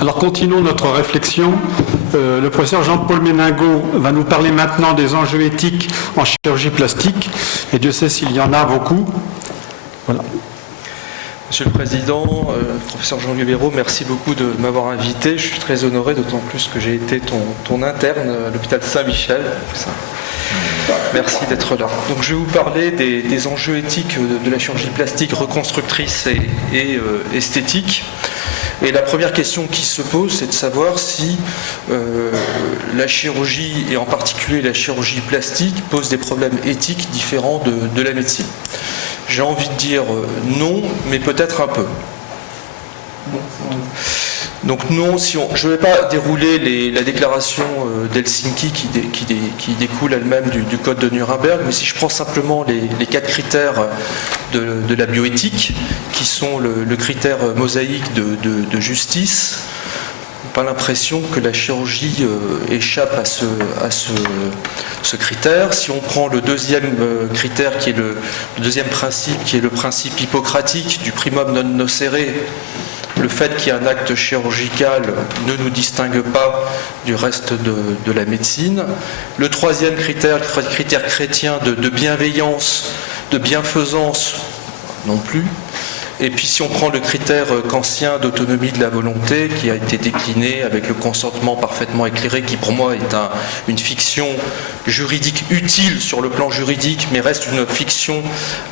Alors continuons notre réflexion. Le professeur Jean-Paul Méningot va nous parler maintenant des enjeux éthiques en chirurgie plastique. Et Dieu sait s'il y en a beaucoup. Voilà. Monsieur le Président, professeur Jean Libéraux, merci beaucoup de m'avoir invité. Je suis très honoré, d'autant plus que j'ai été ton interne à l'hôpital Saint-Michel. Merci d'être là. Donc, je vais vous parler des enjeux éthiques de la chirurgie plastique reconstructrice et esthétique. Et la première question qui se pose, c'est de savoir si la chirurgie, et en particulier la chirurgie plastique, pose des problèmes éthiques différents de la médecine. J'ai envie de dire non, mais peut-être un peu. Donc non, je ne vais pas dérouler la déclaration d'Helsinki qui découle elle-même du code de Nuremberg, mais si je prends simplement les 4 critères de la bioéthique, qui sont le critère mosaïque de justice, pas l'impression que la chirurgie échappe à ce critère. Si on prend le deuxième critère, qui est le deuxième principe, qui est le principe hippocratique du primum non nocere, le fait qu'il y ait un acte chirurgical ne nous distingue pas du reste de la médecine. Le troisième critère, le critère chrétien de bienveillance, de bienfaisance, non plus. Et puis si on prend le critère kantien d'autonomie de la volonté, qui a été décliné avec le consentement parfaitement éclairé, qui pour moi est une fiction juridique utile sur le plan juridique, mais reste une fiction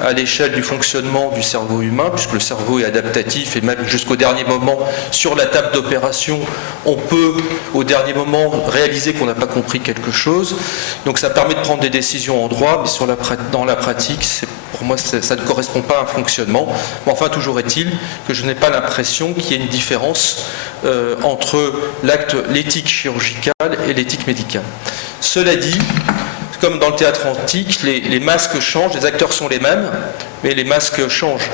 à l'échelle du fonctionnement du cerveau humain, puisque le cerveau est adaptatif, et même jusqu'au dernier moment, sur la table d'opération, on peut au dernier moment réaliser qu'on n'a pas compris quelque chose. Donc ça permet de prendre des décisions en droit, mais dans la pratique, pour moi, ça ne correspond pas à un fonctionnement. Mais enfin, toujours est-il que je n'ai pas l'impression qu'il y ait une différence entre l'éthique chirurgicale et l'éthique médicale. Cela dit, comme dans le théâtre antique, les masques changent, les acteurs sont les mêmes, mais les masques changent.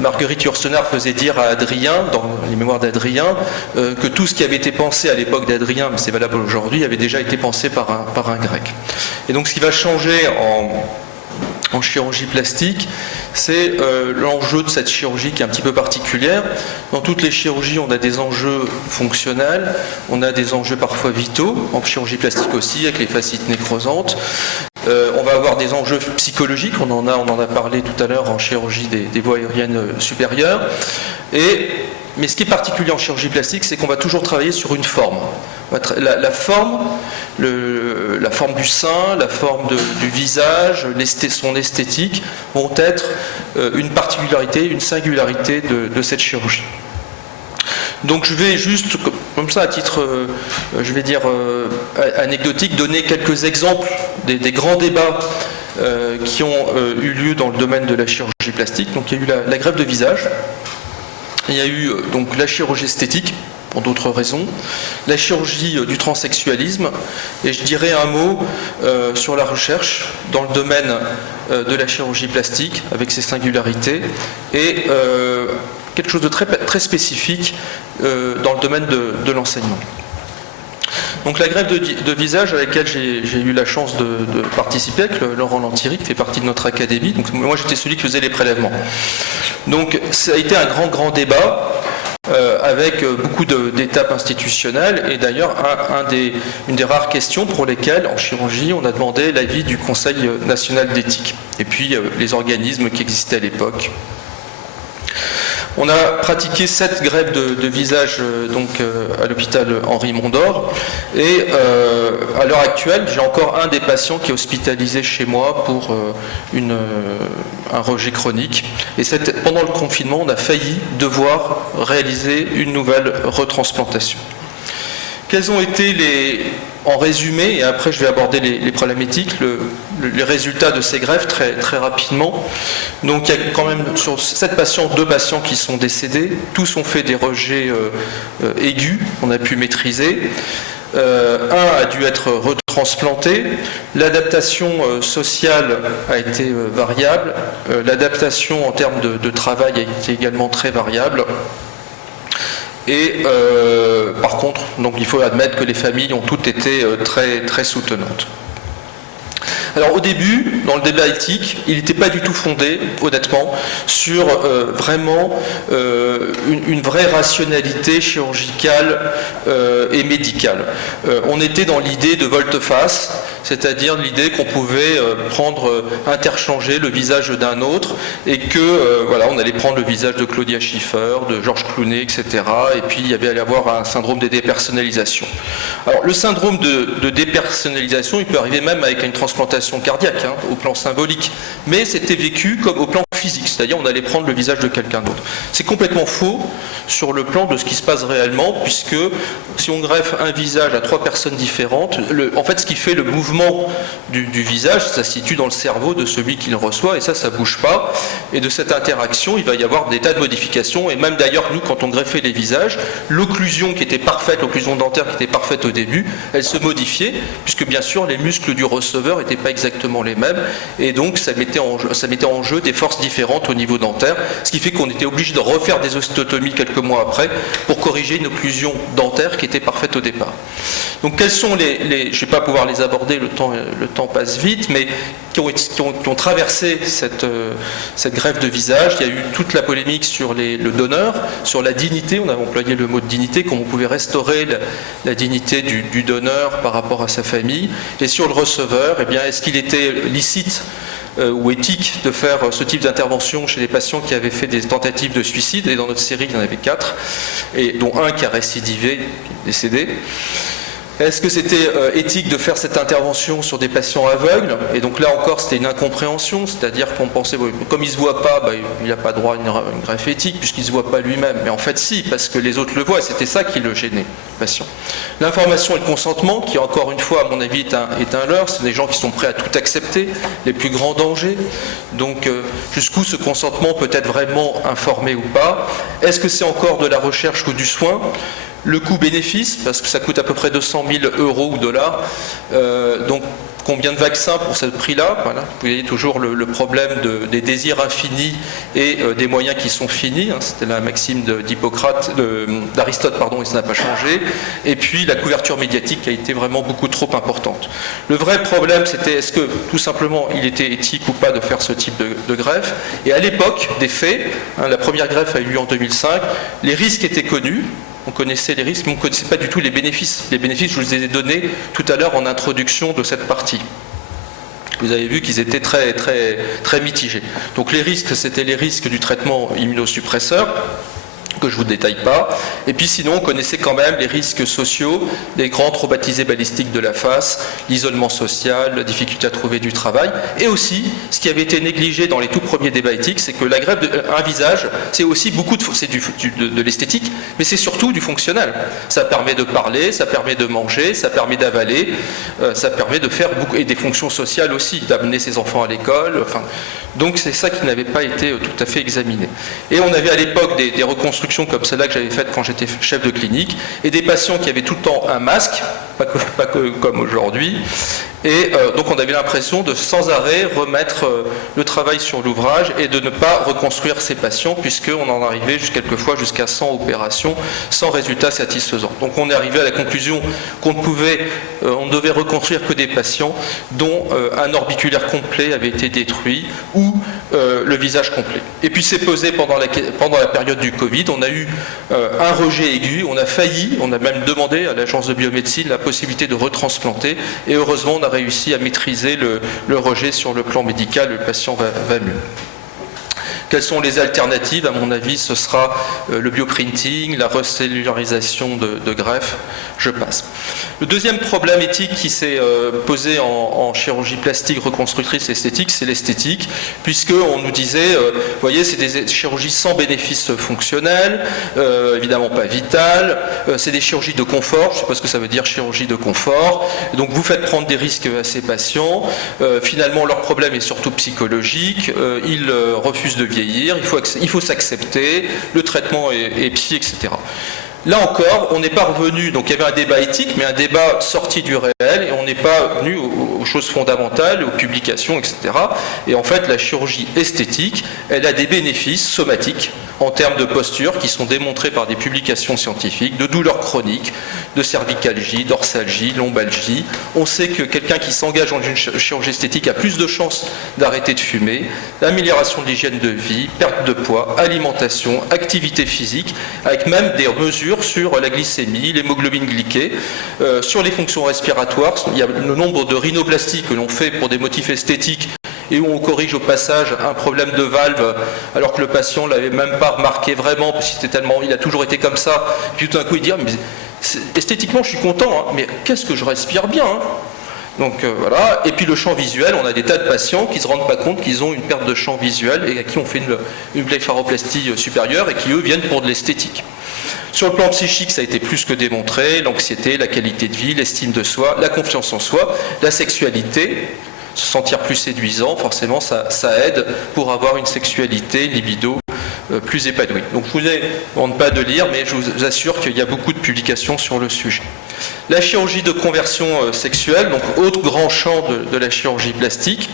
Marguerite Yourcenar faisait dire à Adrien, dans les mémoires d'Adrien, que tout ce qui avait été pensé à l'époque d'Adrien, mais c'est valable aujourd'hui, avait déjà été pensé par un grec. Et donc ce qui va changer en chirurgie plastique, c'est l'enjeu de cette chirurgie qui est un petit peu particulière. Dans toutes les chirurgies, on a des enjeux fonctionnels, on a des enjeux parfois vitaux, en chirurgie plastique aussi, avec les fascites nécrosantes. On va avoir des enjeux psychologiques, on en a parlé tout à l'heure en chirurgie des voies aériennes supérieures. Mais ce qui est particulier en chirurgie plastique, c'est qu'on va toujours travailler sur une forme. La forme du sein, la forme du visage, son esthétique vont être une particularité, une singularité de cette chirurgie. Donc je vais juste, comme ça à titre, je vais dire, anecdotique, donner quelques exemples des grands débats qui ont eu lieu dans le domaine de la chirurgie plastique. Donc il y a eu la greffe de visage, il y a eu donc la chirurgie esthétique, pour d'autres raisons, la chirurgie du transsexualisme, et je dirais un mot sur la recherche dans le domaine de la chirurgie plastique, avec ses singularités, et quelque chose de très, très spécifique dans le domaine de l'enseignement. Donc la greffe de visage à laquelle j'ai eu la chance de participer avec Laurent Lantieri, qui fait partie de notre académie. Donc moi j'étais celui qui faisait les prélèvements. Donc ça a été un grand débat avec beaucoup d'étapes institutionnelles, et d'ailleurs une des rares questions pour lesquelles en chirurgie on a demandé l'avis du Conseil national d'éthique et puis les organismes qui existaient à l'époque. On a pratiqué 7 greffes de visage à l'hôpital Henri Mondor, et à l'heure actuelle, j'ai encore un des patients qui est hospitalisé chez moi pour un rejet chronique. Et pendant le confinement, on a failli devoir réaliser une nouvelle retransplantation. Quels ont été en résumé, et après je vais aborder les problèmes éthiques, les résultats de ces greffes très rapidement. Donc il y a quand même sur 7 patients, 2 patients qui sont décédés, tous ont fait des rejets aigus, on a pu maîtriser. Un a dû être retransplanté, l'adaptation sociale a été variable, l'adaptation en termes de travail a été également très variable. Et par contre, donc, il faut admettre que les familles ont toutes été très soutenantes. Alors au début, dans le débat éthique, il n'était pas du tout fondé, honnêtement, sur vraiment une vraie rationalité chirurgicale et médicale. On était dans l'idée de volte-face, c'est-à-dire l'idée qu'on pouvait interchanger le visage d'un autre et que voilà, on allait prendre le visage de Claudia Schiffer, de Georges Clooney, etc. Et puis il y avait à y avoir un syndrome de dépersonnalisation. Alors le syndrome de dépersonnalisation, il peut arriver même avec une transplantation cardiaque, hein, au plan symbolique, mais c'était vécu comme au plan physique, c'est-à-dire on allait prendre le visage de quelqu'un d'autre. C'est complètement faux sur le plan de ce qui se passe réellement, puisque si on greffe un visage à 3 personnes différentes, en fait ce qui fait le mouvement du visage, ça se situe dans le cerveau de celui qui le reçoit, et ça bouge pas, et de cette interaction, il va y avoir des tas de modifications, et même d'ailleurs, nous, quand on greffait les visages, l'occlusion qui était parfaite, l'occlusion dentaire qui était parfaite au début, elle se modifiait, puisque bien sûr, les muscles du receveur n'étaient pas exactement les mêmes, et donc ça mettait en jeu des forces différentes au niveau dentaire, ce qui fait qu'on était obligé de refaire des ostéotomies quelques mois après pour corriger une occlusion dentaire qui était parfaite au départ. Donc quels sont je ne vais pas pouvoir les aborder, le temps passe vite, mais qui ont traversé cette greffe de visage. Il y a eu toute la polémique sur le donneur, sur la dignité, on a employé le mot de dignité, comment on pouvait restaurer la dignité du donneur par rapport à sa famille, et sur le receveur, eh bien, est-ce qu'il était licite ou éthique de faire ce type d'intervention chez des patients qui avaient fait des tentatives de suicide, et dans notre série il y en avait 4, et dont un qui a récidivé, décédé. Est-ce que c'était éthique de faire cette intervention sur des patients aveugles? Et donc là encore, c'était une incompréhension, c'est-à-dire qu'on pensait, comme il ne se voit pas, il n'a pas droit à une greffe éthique, puisqu'il ne se voit pas lui-même. Mais en fait, si, parce que les autres le voient, et c'était ça qui le gênait, le patient. L'information et le consentement, qui encore une fois, à mon avis, est un leurre, c'est des gens qui sont prêts à tout accepter, les plus grands dangers. Donc, jusqu'où ce consentement peut être vraiment informé ou pas? Est-ce que c'est encore de la recherche ou du soin? Le coût-bénéfice, parce que ça coûte à peu près 200 000 € ou dollars, donc combien de vaccins pour ce prix-là? Voilà. Vous voyez toujours le problème des désirs infinis et des moyens qui sont finis, hein. C'était la maxime d'Aristote, et ça n'a pas changé. Et puis la couverture médiatique qui a été vraiment beaucoup trop importante. Le vrai problème, c'était est-ce que tout simplement il était éthique ou pas de faire ce type de greffe? Et à l'époque des faits, hein, la première greffe a eu lieu en 2005, les risques étaient connus. On connaissait les risques, mais on ne connaissait pas du tout les bénéfices. Les bénéfices, je vous les ai donnés tout à l'heure en introduction de cette partie. Vous avez vu qu'ils étaient très, très, très mitigés. Donc les risques, c'était les risques du traitement immunosuppresseur, que je ne vous détaille pas. Et puis sinon, on connaissait quand même les risques sociaux, les grands traumatisés balistiques de la face, l'isolement social, la difficulté à trouver du travail. Et aussi, ce qui avait été négligé dans les tout premiers débats éthiques, c'est que la greffe d'un visage, c'est aussi de l'esthétique, mais c'est surtout du fonctionnel. Ça permet de parler, ça permet de manger, ça permet d'avaler, ça permet de faire beaucoup, et des fonctions sociales aussi, d'amener ses enfants à l'école. Enfin, donc c'est ça qui n'avait pas été tout à fait examiné. Et on avait à l'époque des reconstructions comme celle-là que j'avais faite quand j'étais chef de clinique, et des patients qui avaient tout le temps un masque, pas que comme aujourd'hui, et donc on avait l'impression de sans arrêt remettre le travail sur l'ouvrage et de ne pas reconstruire ces patients, puisqu'on en arrivait quelquefois jusqu'à 100 opérations sans résultat satisfaisant. Donc on est arrivé à la conclusion qu'on ne devait reconstruire que des patients dont un orbiculaire complet avait été détruit ou le visage complet. Et puis c'est posé pendant la période du Covid, on a eu un rejet aigu, on a même demandé à l'agence de biomédecine la possibilité de retransplanter, et heureusement on a réussi à maîtriser le rejet sur le plan médical, le patient va mieux. Quelles sont les alternatives? À mon avis, ce sera le bioprinting, la recellularisation de greffe, je passe. Le deuxième problème éthique qui s'est posé en chirurgie plastique reconstructrice esthétique, c'est l'esthétique, puisqu'on nous disait, vous voyez, c'est des chirurgies sans bénéfice fonctionnel, évidemment pas vital, c'est des chirurgies de confort, je ne sais pas ce que ça veut dire chirurgie de confort, donc vous faites prendre des risques à ces patients, finalement leur problème est surtout psychologique, ils refusent de vieillir, il faut s'accepter, le traitement est psy, etc. Là encore, on n'est pas revenu, donc il y avait un débat éthique, mais un débat sorti du réel, et on n'est pas venu aux choses fondamentales, aux publications, etc. Et en fait, la chirurgie esthétique, elle a des bénéfices somatiques en termes de posture qui sont démontrés par des publications scientifiques, de douleurs chroniques, de cervicalgie, d'orsalgie, lombalgie. On sait que quelqu'un qui s'engage dans une chirurgie esthétique a plus de chances d'arrêter de fumer, l'amélioration de l'hygiène de vie, perte de poids, alimentation, activité physique, avec même des mesures sur la glycémie, l'hémoglobine glyquée, sur les fonctions respiratoires. Il y a le nombre de rhinoplasties que l'on fait pour des motifs esthétiques et où on corrige au passage un problème de valve alors que le patient ne l'avait même pas remarqué vraiment parce qu'il il a toujours été comme ça. Puis tout d'un coup il dit mais esthétiquement je suis content, hein, mais qu'est-ce que je respire bien, hein. Donc voilà. Et puis le champ visuel, on a des tas de patients qui ne se rendent pas compte qu'ils ont une perte de champ visuel et à qui on fait une blépharoplastie supérieure et qui eux viennent pour de l'esthétique. Sur le plan psychique, ça a été plus que démontré, l'anxiété, la qualité de vie, l'estime de soi, la confiance en soi, la sexualité. Se sentir plus séduisant, forcément, ça aide pour avoir une sexualité, une libido plus épanouie. Donc je vous demande pas de lire, mais je vous assure qu'il y a beaucoup de publications sur le sujet. La chirurgie de conversion sexuelle, donc autre grand champ de la chirurgie plastique.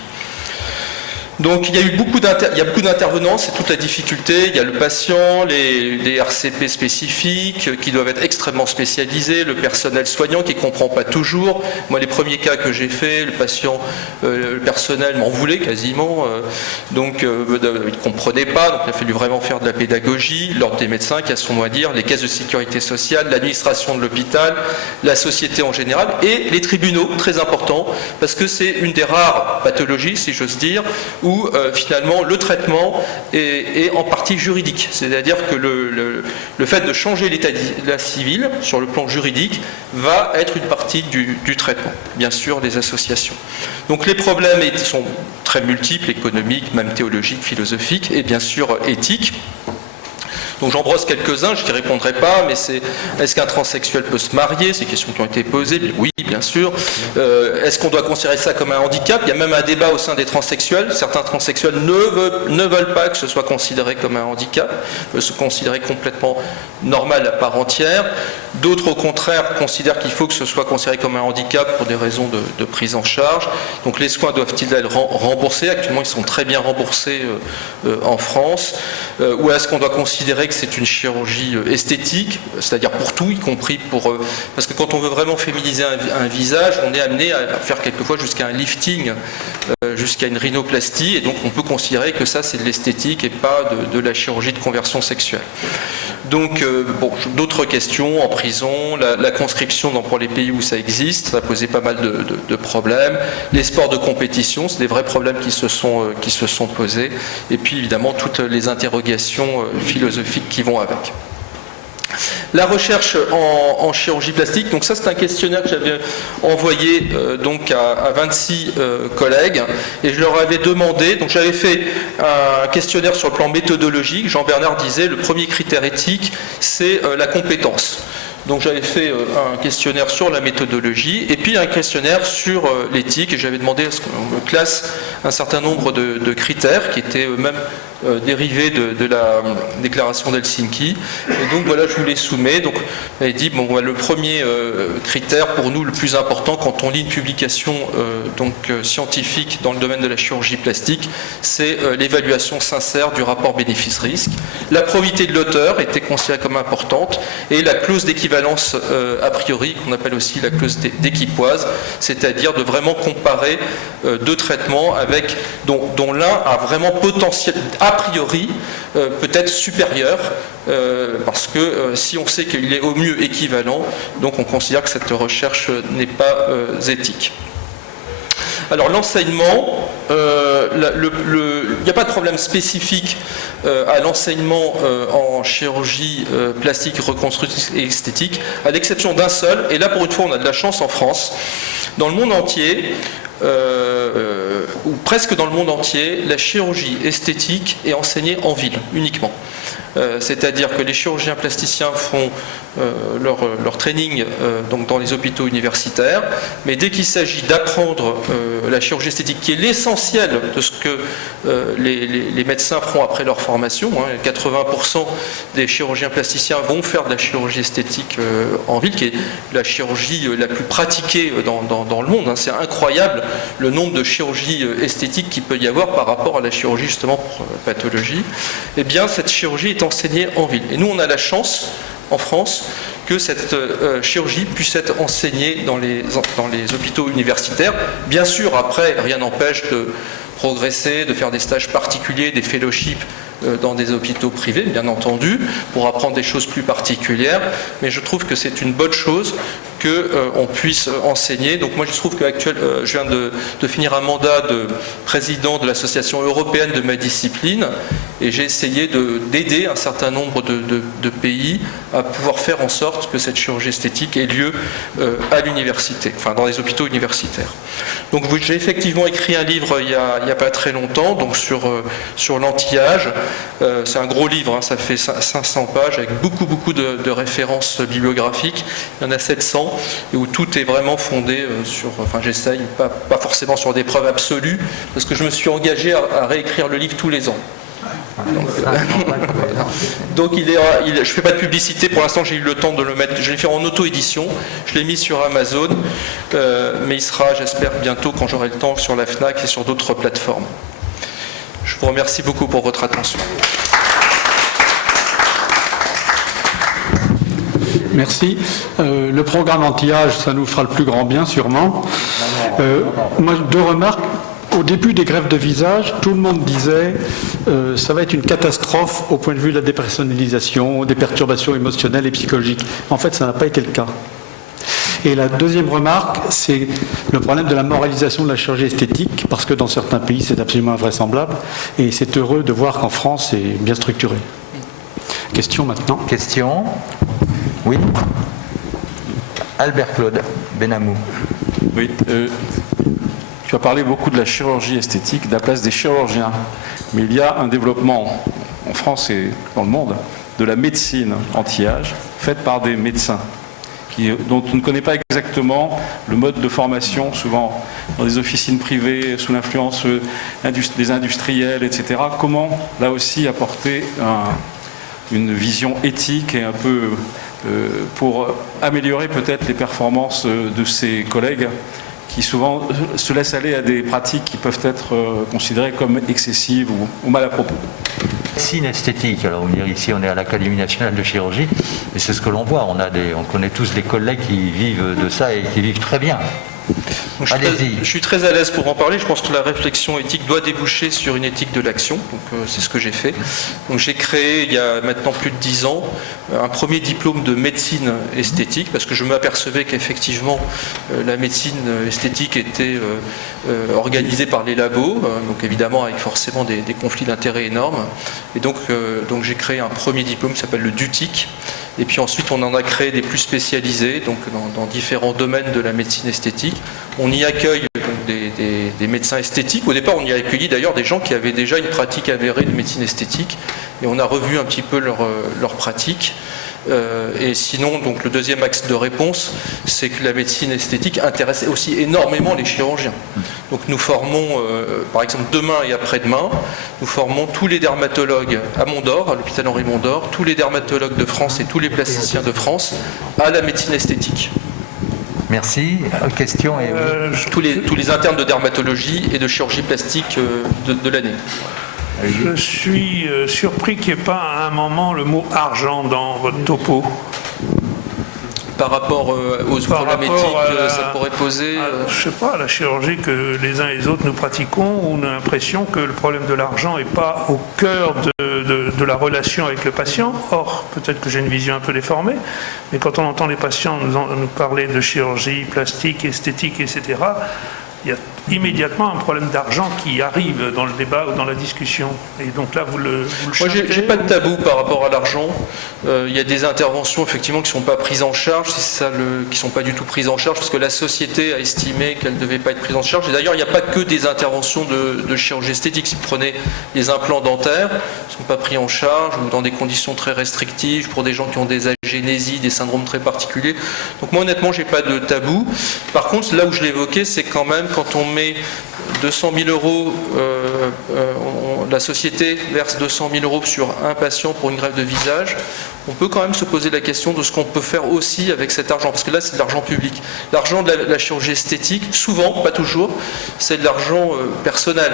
Donc il y a beaucoup d'intervenants, c'est toute la difficulté. Il y a le patient, les RCP spécifiques qui doivent être extrêmement spécialisés, le personnel soignant qui ne comprend pas toujours. Moi, les premiers cas que j'ai faits, le patient, le personnel m'en voulait quasiment, donc il ne comprenait pas, donc il a fallu vraiment faire de la pédagogie, l'ordre des médecins qui a son mot à dire, les caisses de sécurité sociale, l'administration de l'hôpital, la société en général, et les tribunaux, très importants, parce que c'est une des rares pathologies, si j'ose dire, où finalement le traitement est en partie juridique. C'est-à-dire que le fait de changer l'état civil sur le plan juridique va être une partie du traitement. Bien sûr, les associations. Donc les problèmes sont très multiples, économiques, même théologiques, philosophiques et bien sûr éthiques. Donc j'en brosse quelques-uns, je n'y répondrai pas, mais est-ce qu'un transsexuel peut se marier? C'est des questions qui ont été posées. Oui, bien sûr. Est-ce qu'on doit considérer ça comme un handicap? Il y a même un débat au sein des transsexuels. Certains transsexuels ne veulent pas que ce soit considéré comme un handicap, veulent se considérer complètement normal à part entière. D'autres, au contraire, considèrent qu'il faut que ce soit considéré comme un handicap pour des raisons de prise en charge. Donc les soins doivent-ils être remboursés? Actuellement, ils sont très bien remboursés en France. Ou est-ce qu'on doit considérer que c'est une chirurgie esthétique, c'est-à-dire pour tout, y compris pour... parce que quand on veut vraiment féminiser un visage, on est amené à faire quelquefois jusqu'à un lifting, jusqu'à une rhinoplastie, et donc on peut considérer que ça c'est de l'esthétique et pas de la chirurgie de conversion sexuelle. Donc, d'autres questions en prison, la conscription pour les pays où ça existe, ça a posé pas mal de problèmes. Les sports de compétition, c'est des vrais problèmes qui se sont posés. Et puis évidemment toutes les interrogations philosophiques qui vont avec. La recherche en chirurgie plastique, donc ça c'est un questionnaire que j'avais envoyé donc à 26 collègues et je leur avais demandé, donc j'avais fait un questionnaire sur le plan méthodologique. Jean-Bernard disait le premier critère éthique c'est la compétence. Donc j'avais fait un questionnaire sur la méthodologie et puis un questionnaire sur l'éthique et j'avais demandé à ce qu'on me classe un certain nombre de critères qui étaient même dérivés de la déclaration d'Helsinki. Et donc voilà, je vous les soumets. Donc on avait dit, bon, le premier critère pour nous le plus important quand on lit une publication scientifique dans le domaine de la chirurgie plastique, c'est l'évaluation sincère du rapport bénéfice-risque. La probité de l'auteur était considérée comme importante et la clause d'équivalence a priori, qu'on appelle aussi la clause d'équipoise, c'est-à-dire de vraiment comparer deux traitements avec dont l'un a vraiment potentiel, a priori, peut-être supérieur, parce que si on sait qu'il est au mieux équivalent, donc on considère que cette recherche n'est pas éthique. Alors l'enseignement, il n'y a pas de problème spécifique à l'enseignement en chirurgie plastique, reconstructive et esthétique, à l'exception d'un seul, et là pour une fois on a de la chance en France. Dans le monde entier, ou presque dans le monde entier, la chirurgie esthétique est enseignée en ville uniquement. C'est-à-dire que les chirurgiens plasticiens font leur training donc dans les hôpitaux universitaires, mais dès qu'il s'agit d'apprendre la chirurgie esthétique, qui est l'essentiel de ce que les médecins feront après leur formation, 80% des chirurgiens plasticiens vont faire de la chirurgie esthétique en ville, qui est la chirurgie la plus pratiquée dans le monde. C'est incroyable le nombre de chirurgies esthétiques qu'il peut y avoir par rapport à la chirurgie justement pour pathologie. Eh bien, cette chirurgie est enseignée en ville. Et nous, on a la chance, en France, que cette chirurgie puisse être enseignée dans les hôpitaux universitaires. Bien sûr, après, rien n'empêche de progresser, de faire des stages particuliers, des fellowships dans des hôpitaux privés, bien entendu, pour apprendre des choses plus particulières, mais je trouve que c'est une bonne chose qu'on puisse enseigner. Donc moi je trouve que je viens de finir un mandat de président de l'association européenne de ma discipline, et j'ai essayé d'aider un certain nombre de pays à pouvoir faire en sorte que cette chirurgie esthétique ait lieu à l'université, enfin dans les hôpitaux universitaires. Donc j'ai effectivement écrit un livre il y a pas très longtemps, donc sur l'anti-âge. C'est un gros livre, hein, ça fait 500 pages avec beaucoup de références bibliographiques. Il y en a 700 et où tout est vraiment fondé sur, enfin j'essaye, pas forcément sur des preuves absolues, parce que je me suis engagé à réécrire le livre tous les ans. Donc je ne fais pas de publicité pour l'instant, j'ai eu le temps de le mettre, je l'ai fait en auto-édition, je l'ai mis sur Amazon, mais il sera, j'espère, bientôt, quand j'aurai le temps, sur la FNAC et sur d'autres plateformes. Je vous remercie beaucoup pour votre attention. Merci. Le programme anti-âge, ça nous fera le plus grand bien, sûrement. Moi, 2 remarques. Au début des greffes de visage, tout le monde disait ça va être une catastrophe au point de vue de la dépersonnalisation, des perturbations émotionnelles et psychologiques. En fait, ça n'a pas été le cas. Et la deuxième remarque, c'est le problème de la moralisation de la chirurgie esthétique, parce que dans certains pays, c'est absolument invraisemblable, et c'est heureux de voir qu'en France, c'est bien structuré. Question maintenant. Question. Oui. Albert Claude Benamou. Oui. Tu as parlé beaucoup de la chirurgie esthétique, de la place des chirurgiens, mais il y a un développement en France et dans le monde de la médecine anti-âge faite par des médecins dont on ne connaît pas exactement le mode de formation, souvent dans des officines privées, sous l'influence des industriels, etc. Comment, là aussi, apporter une vision éthique et un peu pour améliorer peut-être les performances de ses collègues qui souvent se laissent aller à des pratiques qui peuvent être considérées comme excessives ou mal à propos. Médecine esthétique, alors ici on est à l'Académie nationale de chirurgie, et c'est ce que l'on voit, on connaît tous des collègues qui vivent de ça et qui vivent très bien. Je suis très à l'aise pour en parler. Je pense que la réflexion éthique doit déboucher sur une éthique de l'action. Donc c'est ce que j'ai fait. Donc j'ai créé il y a maintenant plus de 10 ans un premier diplôme de médecine esthétique, parce que je m'apercevais qu'effectivement la médecine esthétique était organisée par les labos, donc évidemment avec forcément des conflits d'intérêts énormes. Et donc j'ai créé un premier diplôme qui s'appelle le DUTIC. Et puis ensuite, on en a créé des plus spécialisés, donc dans différents domaines de la médecine esthétique. On y accueille donc des médecins esthétiques. Au départ, on y a accueilli d'ailleurs des gens qui avaient déjà une pratique avérée de médecine esthétique. Et on a revu un petit peu leur pratique. Et sinon, donc, le deuxième axe de réponse, c'est que la médecine esthétique intéresse aussi énormément les chirurgiens. Donc nous formons, par exemple demain et après-demain, nous formons tous les dermatologues à Mondor, à l'hôpital Henri Mondor, tous les dermatologues de France et tous les plasticiens de France à la médecine esthétique. Merci. Question et tous les internes de dermatologie et de chirurgie plastique de l'année. Je suis surpris qu'il n'y ait pas à un moment le mot argent dans votre topo. Par rapport aux problématiques que ça pourrait poser je ne sais pas, la chirurgie que les uns et les autres nous pratiquons, on a l'impression que le problème de l'argent n'est pas au cœur de la relation avec le patient. Or, peut-être que j'ai une vision un peu déformée, mais quand on entend les patients nous parler de chirurgie plastique, esthétique, etc., il y a immédiatement un problème d'argent qui arrive dans le débat ou dans la discussion. Et donc là, vous le Moi, j'ai pas de tabou par rapport à l'argent. Il y a des interventions, effectivement, qui ne sont pas prises en charge, qui ne sont pas du tout prises en charge, parce que la société a estimé qu'elles ne devaient pas être prises en charge. Et d'ailleurs, il n'y a pas que des interventions de chirurgie esthétique. Si vous prenez les implants dentaires, ils ne sont pas pris en charge, ou dans des conditions très restrictives, pour des gens qui ont des agénésies, des syndromes très particuliers. Donc moi, honnêtement, j'ai pas de tabou. Par contre, là où je l'évoquais, c'est quand même quand on met 200 000 euros, la société verse 200 000 euros sur un patient pour une greffe de visage, on peut quand même se poser la question de ce qu'on peut faire aussi avec cet argent, parce que là c'est de l'argent public. L'argent de la chirurgie esthétique, souvent, pas toujours, c'est de l'argent personnel.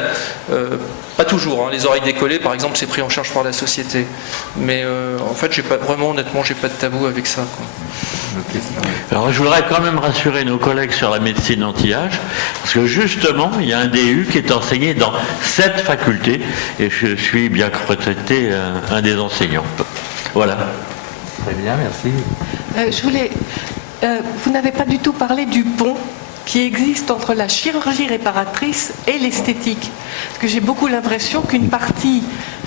Pas toujours, hein. Les oreilles décollées par exemple c'est pris en charge par la société. Mais en fait honnêtement j'ai pas de tabou avec ça, quoi. Alors je voudrais quand même rassurer nos collègues sur la médecine anti-âge, parce que justement, il y a un DU qui est enseigné dans 7 facultés, et je suis bien que retraité un des enseignants. Voilà. Très bien, merci. Vous n'avez pas du tout parlé du pont qui existe entre la chirurgie réparatrice et l'esthétique. Parce que j'ai beaucoup l'impression qu'une partie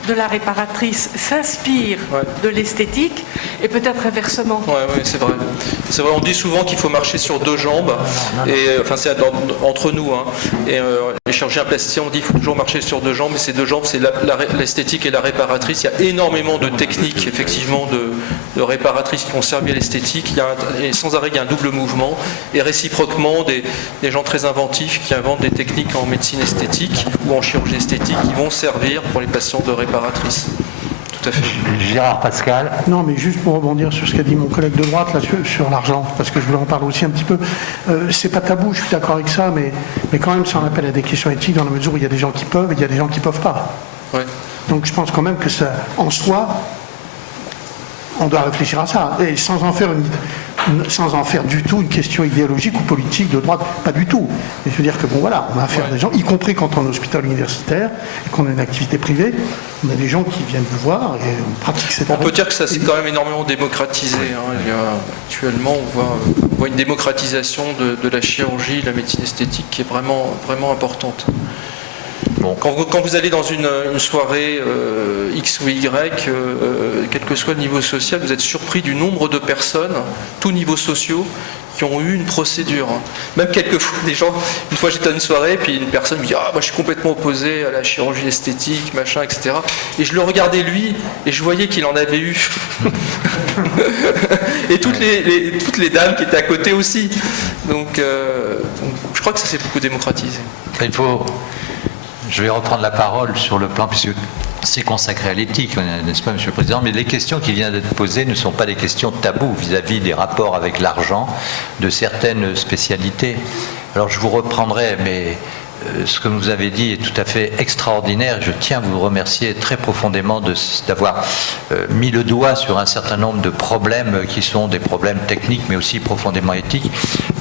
de la réparatrice s'inspire de l'esthétique et peut-être inversement. Oui, c'est vrai. C'est vrai, on dit souvent qu'il faut marcher sur 2 jambes, et enfin c'est entre nous, hein. Et les chirurgiens plasticiens, on dit qu'il faut toujours marcher sur 2 jambes, mais ces 2 jambes, c'est l'esthétique et la réparatrice. Il y a énormément de techniques, effectivement, de réparatrices qui ont servi à l'esthétique. Et sans arrêt, il y a un double mouvement, et réciproquement, des gens très inventifs qui inventent des techniques en médecine esthétique ou en chirurgie esthétique qui vont servir pour les patients de réparatrice. Tout à fait. Gérard Pascal. Non, mais juste pour rebondir sur ce qu'a dit mon collègue de droite là, sur l'argent, parce que je voulais en parler aussi un petit peu. C'est pas tabou, je suis d'accord avec ça, mais quand même, ça en appelle à des questions éthiques dans la mesure où il y a des gens qui peuvent et il y a des gens qui peuvent pas. Ouais. Donc je pense quand même que ça, en soi, on doit réfléchir à ça, et sans en faire du tout une question idéologique ou politique de droite, pas du tout. Et je veux dire que bon voilà, on a affaire à des gens, y compris quand on est hôpital universitaire et qu'on a une activité privée, on a des gens qui viennent vous voir et on pratique cette. On peut dire que ça s'est quand même énormément démocratisé, hein. Actuellement, on voit une démocratisation de la chirurgie, de la médecine esthétique qui est vraiment, vraiment importante. Bon. Quand vous allez dans une soirée X ou Y, quel que soit le niveau social, vous êtes surpris du nombre de personnes, tous niveaux sociaux, qui ont eu une procédure. Même quelquefois, des gens, une fois j'étais à une soirée, puis une personne me dit « Ah, moi je suis complètement opposé à la chirurgie esthétique, machin, etc. » Et je le regardais lui, et je voyais qu'il en avait eu. Et toutes les dames qui étaient à côté aussi. Donc je crois que ça s'est beaucoup démocratisé. Je vais reprendre la parole sur le plan, puisque c'est consacré à l'éthique, n'est-ce pas, Monsieur le Président? Mais les questions qui viennent d'être posées ne sont pas des questions taboues vis-à-vis des rapports avec l'argent de certaines spécialités. Alors je vous reprendrai, mais ce que vous avez dit est tout à fait extraordinaire. Je tiens à vous remercier très profondément d'avoir mis le doigt sur un certain nombre de problèmes qui sont des problèmes techniques, mais aussi profondément éthiques.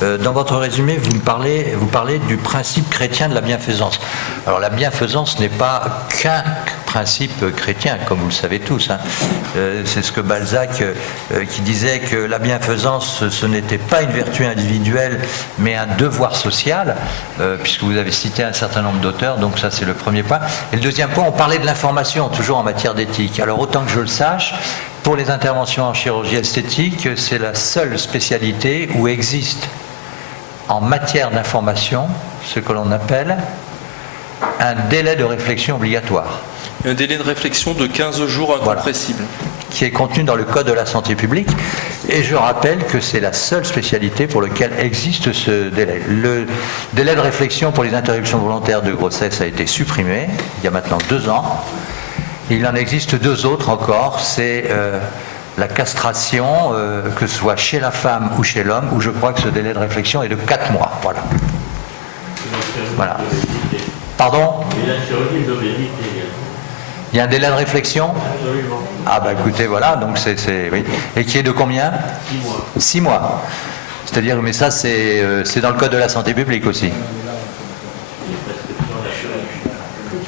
Dans votre résumé, vous parlez du principe chrétien de la bienfaisance. Alors la bienfaisance n'est pas qu'un principe chrétien, comme vous le savez tous, hein. C'est ce que Balzac qui disait que la bienfaisance, ce n'était pas une vertu individuelle, mais un devoir social, puisque vous avez cité un certain nombre d'auteurs, donc ça c'est le premier point. Et le deuxième point, on parlait de l'information, toujours en matière d'éthique. Alors autant que je le sache, pour les interventions en chirurgie esthétique, c'est la seule spécialité où existe en matière d'information ce que l'on appelle un délai de réflexion obligatoire. Un délai de réflexion de 15 jours incompressible. Voilà. Qui est contenu dans le Code de la santé publique. Et je rappelle que c'est la seule spécialité pour laquelle existe ce délai. Le délai de réflexion pour les interruptions volontaires de grossesse a été supprimé il y a maintenant 2 ans. Il en existe 2 autres encore. C'est la castration, que ce soit chez la femme ou chez l'homme, où je crois que ce délai de réflexion est de 4 mois. Voilà. Voilà. Pardon ? Il y a un délai de réflexion ? Absolument. Ah bah écoutez, voilà, donc oui. Et qui est de combien ? 6 mois. C'est-à-dire, mais ça c'est dans le Code de la santé publique aussi.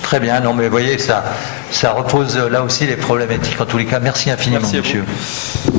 Très bien, non mais vous voyez, ça repose là aussi les problématiques. En tous les cas, merci infiniment, monsieur.